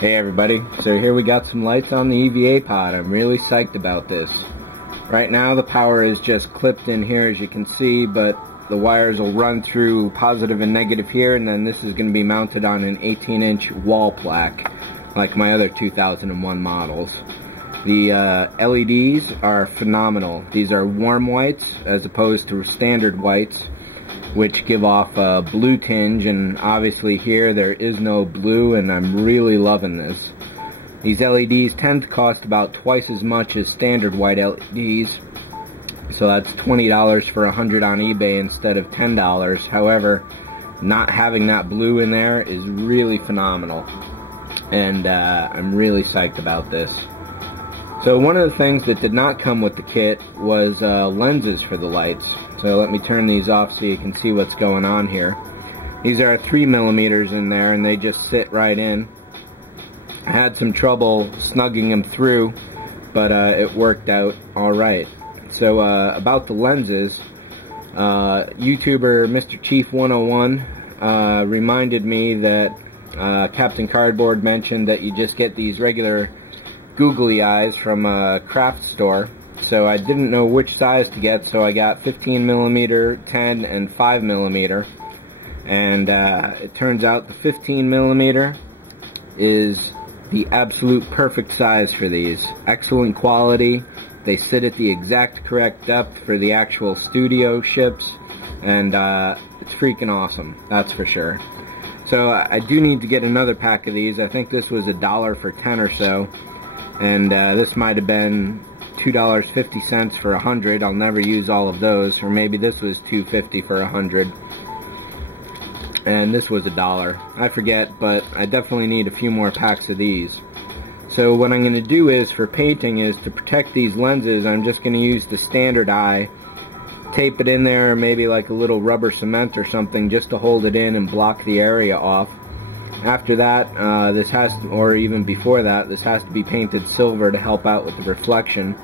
Hey everybody, so here we got some lights on the EVA pod. I'm really psyched about this. Right now the power is just clipped in here, as you can see, but the wires will run through positive and negative here, and then this is going to be mounted on an 18-inch wall plaque like my other 2001 models. The LEDs are phenomenal. These are warm whites as opposed to standard whites, which give off a blue tinge, and obviously here there is no blue, and I'm really loving this. These LEDs tend to cost about twice as much as standard white LEDs, so that's $20 for 100 on eBay instead of $10. However, not having that blue in there is really phenomenal, and I'm really psyched about this. So one of the things that did not come with the kit was lenses for the lights. So let me turn these off so you can see what's going on here. These are 3mm in there, and they just sit right in. I had some trouble snugging them through, but it worked out alright. So about the lenses, YouTuber Mr. Chief 101 reminded me that Captain Cardboard mentioned that you just get these regular googly eyes from a craft store. So I didn't know which size to get, so I got 15mm, 10, and 5mm. And it turns out the 15mm is the absolute perfect size for these. Excellent quality. They sit at the exact correct depth for the actual studio ships, and it's freaking awesome, that's for sure. So I do need to get another pack of these. I think this was $1 for 10 or so. And this might have been $2.50 for 100. I'll never use all of those. Or maybe this was $2.50 for 100. And this was $1. I forget, but I definitely need a few more packs of these. So what I'm going to do is, for painting, is to protect these lenses, I'm just going to use the standard eye. Tape it in there, maybe like a little rubber cement or something, just to hold it in and block the area off. After that, this has to, or even before that, this has to be painted silver to help out with the reflection.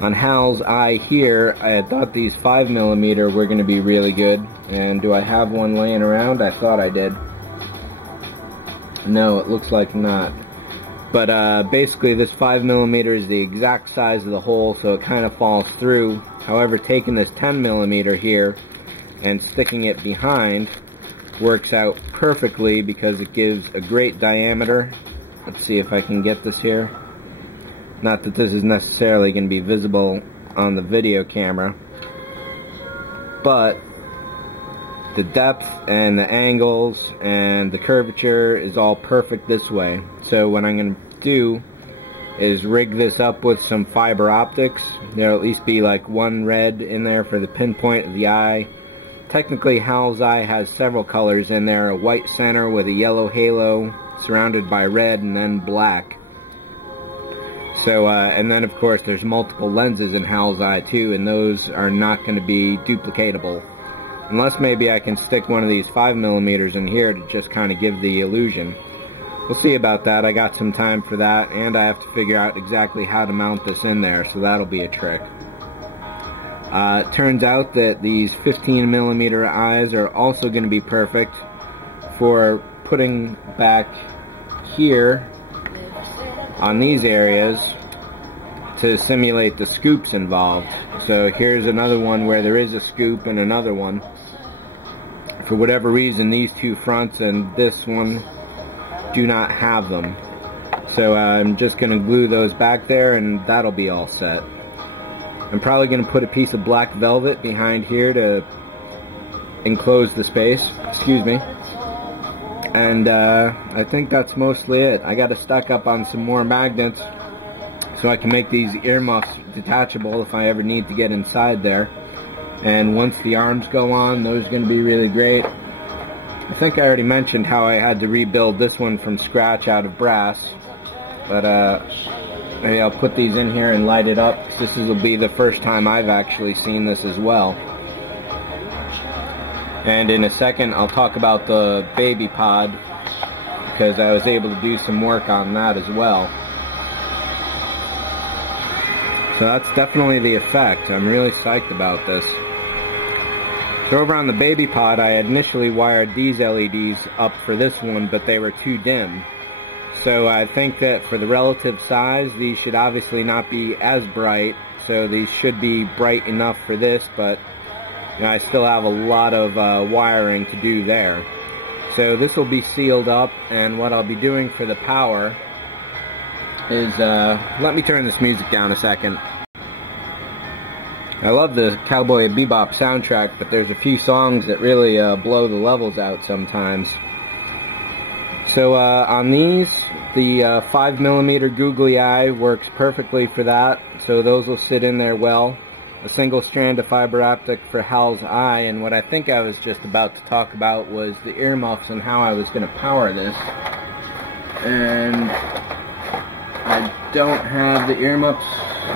On HAL's eye here, I had thought these 5mm were going to be really good. And do I have one laying around? I thought I did. No, it looks like not. But basically this 5mm is the exact size of the hole, so it kind of falls through. However, taking this 10mm here and sticking it behind works out perfectly because it gives a great diameter. Let's see if I can get this here. Not that this is necessarily going to be visible on the video camera, but the depth and the angles and the curvature is all perfect this way. So what I'm going to do is rig this up with some fiber optics. There'll at least be like one red in there for the pinpoint of the eye. Technically, HAL's eye has several colors in there, a white center with a yellow halo surrounded by red and then black. So, and then of course there's multiple lenses in HAL's eye too, and those are not going to be duplicatable. Unless maybe I can stick one of these 5mm in here to just kind of give the illusion. We'll see about that. I got some time for that, and I have to figure out exactly how to mount this in there, so that'll be a trick. It turns out that these 15mm eyes are also going to be perfect for putting back here on these areas to simulate the scoops involved. So here's another one where there is a scoop and another one. For whatever reason, these two fronts and this one do not have them. So I'm just going to glue those back there, and that'll be all set. I'm probably going to put a piece of black velvet behind here to enclose the space, excuse me. And I think that's mostly it. I got to stock up on some more magnets so I can make these earmuffs detachable if I ever need to get inside there. And once the arms go on, those are going to be really great. I think I already mentioned how I had to rebuild this one from scratch out of brass. But maybe I'll put these in here and light it up. This will be the first time I've actually seen this as well. And in a second I'll talk about the baby pod, because I was able to do some work on that as well. So that's definitely the effect. I'm really psyched about this. So over on the BabyPod, I had initially wired these LEDs up for this one, but they were too dim. So I think that for the relative size, these should obviously not be as bright. So these should be bright enough for this, but you know, I still have a lot of wiring to do there. So this will be sealed up, and what I'll be doing for the power is, let me turn this music down a second. I love the Cowboy Bebop soundtrack, but there's a few songs that really blow the levels out sometimes. So on these, the 5mm googly eye works perfectly for that, so those will sit in there well. A single strand of fiber optic for HAL's eye, and what I think I was just about to talk about was the earmuffs and how I was going to power this. And I don't have the earmuffs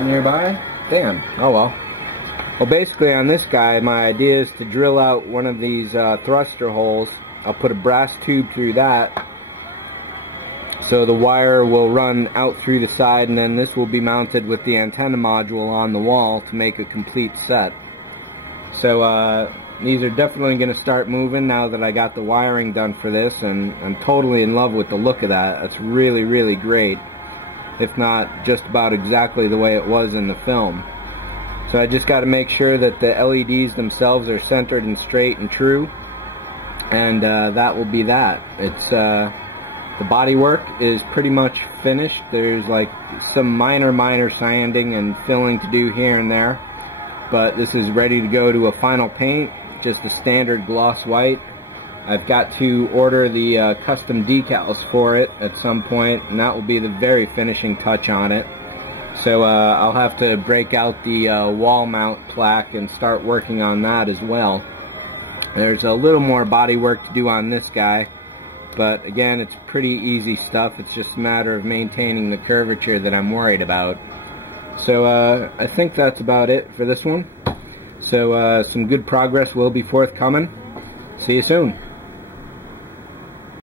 nearby. Damn, oh well. Well, basically on this guy, my idea is to drill out one of these thruster holes. I'll put a brass tube through that, so the wire will run out through the side, and then this will be mounted with the antenna module on the wall to make a complete set. So these are definitely going to start moving now that I got the wiring done for this, and I'm totally in love with the look of that. It's really, really great, if not just about exactly the way it was in the film. So I just got to make sure that the LEDs themselves are centered and straight and true, and that will be that. It's the body work is pretty much finished. There's like some minor sanding and filling to do here and there, but this is ready to go to a final paint, just a standard gloss white. I've got to order the custom decals for it at some point, and that will be the very finishing touch on it. So I'll have to break out the wall mount plaque and start working on that as well. There's a little more body work to do on this guy, but again, it's pretty easy stuff. It's just a matter of maintaining the curvature that I'm worried about. So I think that's about it for this one. So some good progress will be forthcoming. See you soon.